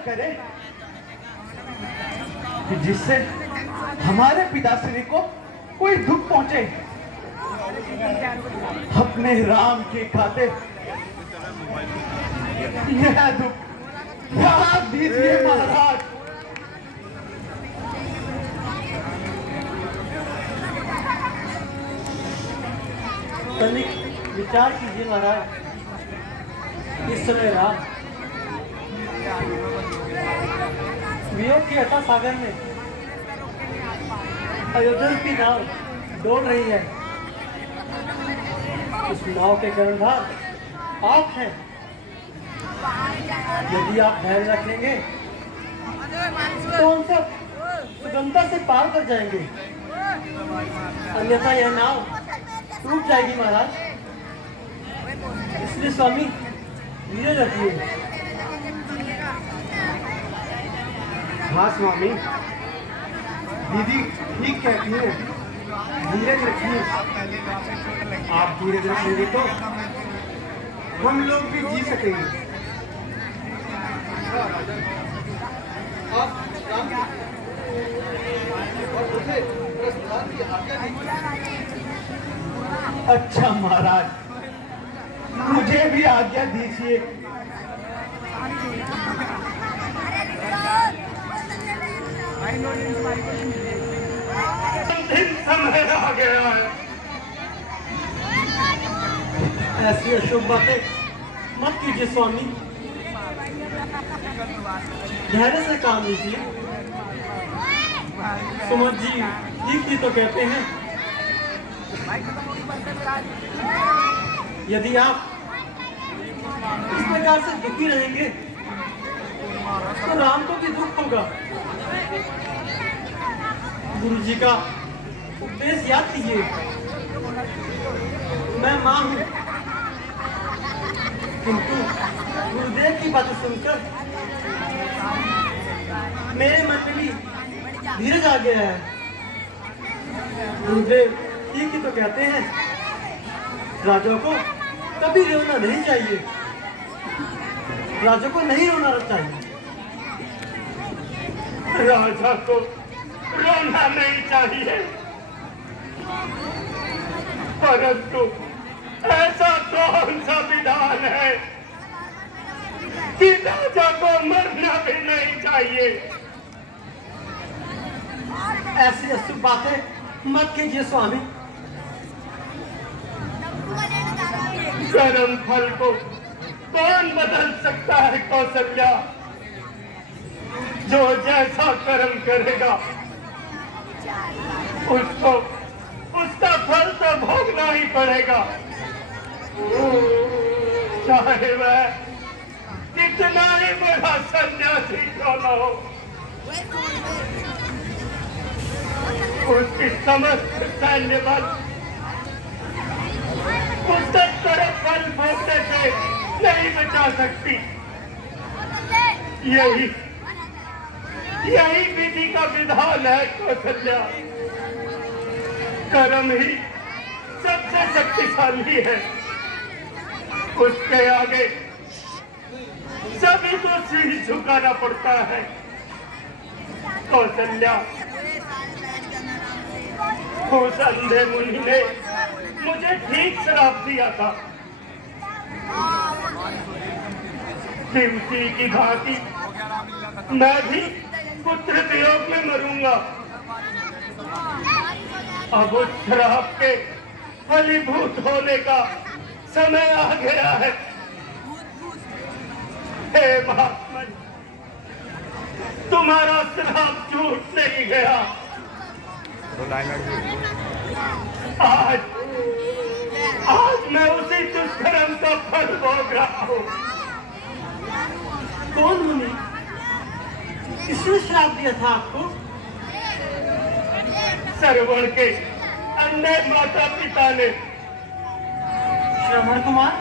करे कि जिससे हमारे पिताश्री को कोई दुख पहुंचे। अपने राम की खातिर यह दुख त्याग दीजिए महाराज। तनिक विचार कीजिए महाराज। इस समय राम वियोग की अथा सागर में अयोध्या की नाव डोल रही है। उस नाव के कर्णधार आप हैं। यदि आप धैर्य रखेंगे तो हम सब सुगमता से पार कर जाएंगे, अन्यथा यह नाव टूट जाएगी महाराज। इसलिए स्वामी धीरे रखिए। हाँ स्वामी, दीदी ठीक कहती है, धीरज रखिए। आप धीरज रखेंगे तो हम लोग भी जी सकेंगे। अच्छा महाराज, मुझे भी आज्ञा दीजिए। समय आ गया है। ऐसी अशुभ बातें मत कीजिए स्वामी, धैर्य से काम लीजिए। सुमन जी ठीक ही तो कहते हैं। यदि आप इस प्रकार से दुखी रहेंगे तो राम को भी दुख होगा। गुरु जी का उपदेश याद कीजिए। मैं मां हूं, किंतु गुरुदेव की बातें सुनकर मेरे मन में भी धीरज आ गया है। गुरुदेव ठीक ही तो कहते हैं, राजा को कभी रोना नहीं चाहिए। राजा को नहीं रोना चाहिए। राजा को रोना नहीं चाहिए, परंतु ऐसा कौन सा विधान है कि राजा को मरना भी नहीं चाहिए। ऐसी अशुभ बातें मत कीजिए स्वामी। कर्म फल को कौन बदल सकता है कौशल्या? जो जैसा कर्म करेगा उसको उसका फल तो भोगना ही पड़ेगा, चाहे वह कितना ही बड़ा सन्यासी क्यों न हो। उसकी समस्त सैन्य बल उसका कर्म फल भोगने से नहीं बचा सकती। यही विधि का विधान है कौशल्या। कर्म ही सबसे शक्तिशाली है, उसके आगे सभी को सिर झुकाना पड़ता है। कौशल्या, उस अंधे मुनि ने मुझे ठीक श्राप दिया था कि उसी की भांति मैं भी पुत्र वियोग में मरूंगा। अब उस श्राप के फलीभूत होने का समय आ गया है। हे महात्मा, तुम्हारा श्राप छूट नहीं गया। आज मैं उसी दुष्कर्म का फल भोग रहा हूँ। कौन मुनि? किसने श्राप दिया था आपको? सरवण के अन्य माता पिता ने। श्रवण कुमार?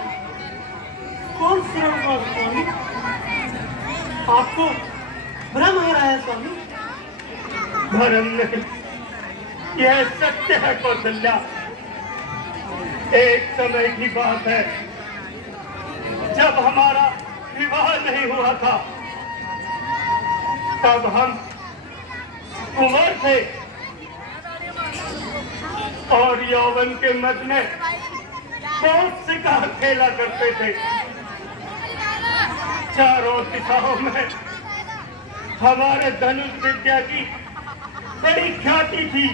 कौन श्रवण कुमार स्वामी? आपको भ्रम हो रहा है स्वामी। भ्रम नहीं, यह सत्य है कौशल्या। एक समय की बात है जब हमारा विवाह नहीं हुआ था। तब हम कुंवर थे और यौवन के मद में बहुत शिकार खेला करते थे। चारों दिशाओं में हमारे धनुष विद्या की बड़ी ख्याति थी।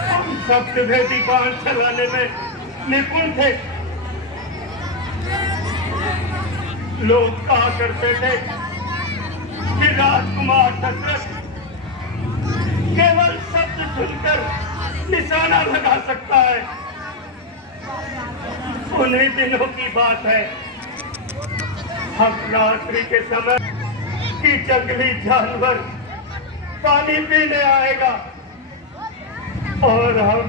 हम शब्दभेदी बाण चलाने में निपुण थे। लोग कहा करते थे कि राजकुमार दशरथ केवल शब्द सुनकर निशाना लगा सकता है। उन्हीं दिनों की बात है, हम रात्रि के समय कि जंगली जानवर पानी पीने आएगा और हम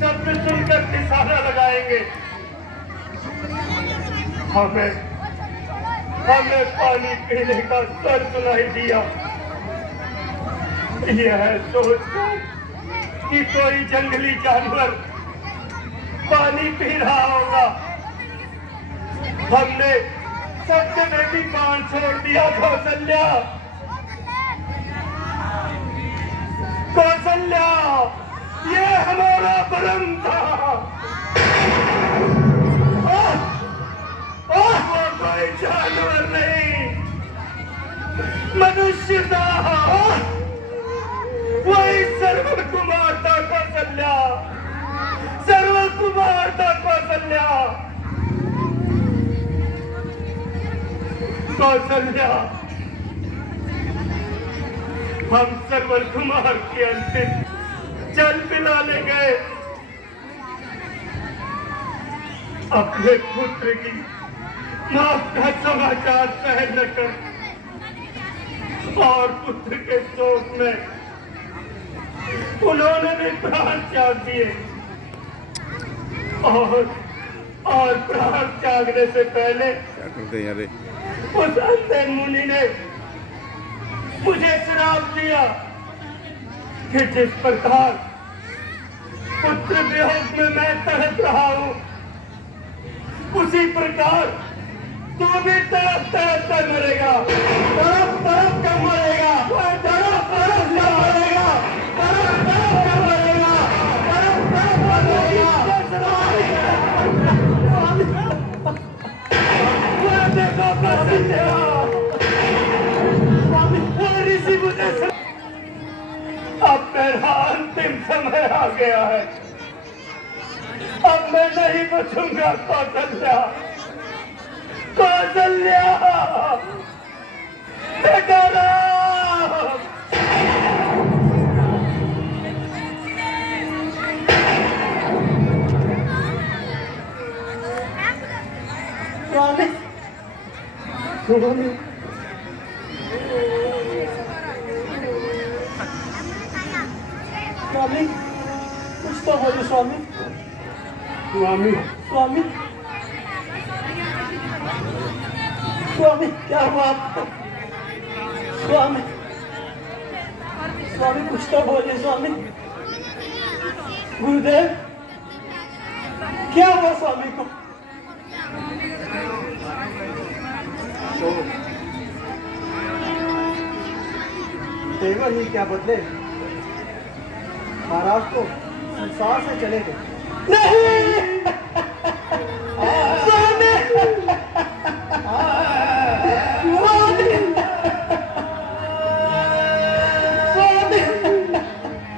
शब्द सुनकर निशाना लगाएंगे। हमें पानी पीने का स्वर सुनाई दिया। यह सोचकर कि कोई जंगली जानवर पानी पी रहा होगा, हमने शब्द में भी बाण छोड़ दिया। कौशल्या, कौशल्या, ये हमारा भ्रम था। वो कोई जानवर नहीं, मनुष्य था। वही सर्व कुमार था कौशल्या, सर्व कुमार था कौशल्या। कौशल्या, हम सरवर कुमार के अंतिम जल पिलाने गए। अपने पुत्र की मौत का समाचार सहन न कर और पुत्र के शोक में उन्होंने भी प्राण त्याग दिए। और प्राण त्यागने से पहले क्या करते हैं यार? उस अंधे मुनि ने मुझे श्राप दिया कि जिस प्रकार पुत्र वियोग में मैं तड़प रहा हूं, उसी प्रकार तू भी तड़प तड़प कर मरेगा। तड़प तड़प कर मरेगा, तड़प तड़प कर मरेगा, तड़प तड़प कर मरेगा, तड़प तड़प कर मरेगा। देखो कौशल्या, ऋषि मुझे अब मेरा अंतिम समय आ गया है। अब मैं नहीं बचूंगा कौशल्या, कौशल्या, बेटा राम। स्वामी, स्वामी, स्वामी, कुछ तो बोलो स्वामी। स्वामी, स्वामी, स्वामी, क्या हुआ आपको? स्वामी, स्वामी, कुछ तो बोलिए स्वामी। गुरुदेव, क्या हुआ स्वामी को? तेवर ही क्या बदले, महाराज को संसार से चले गए। नहीं,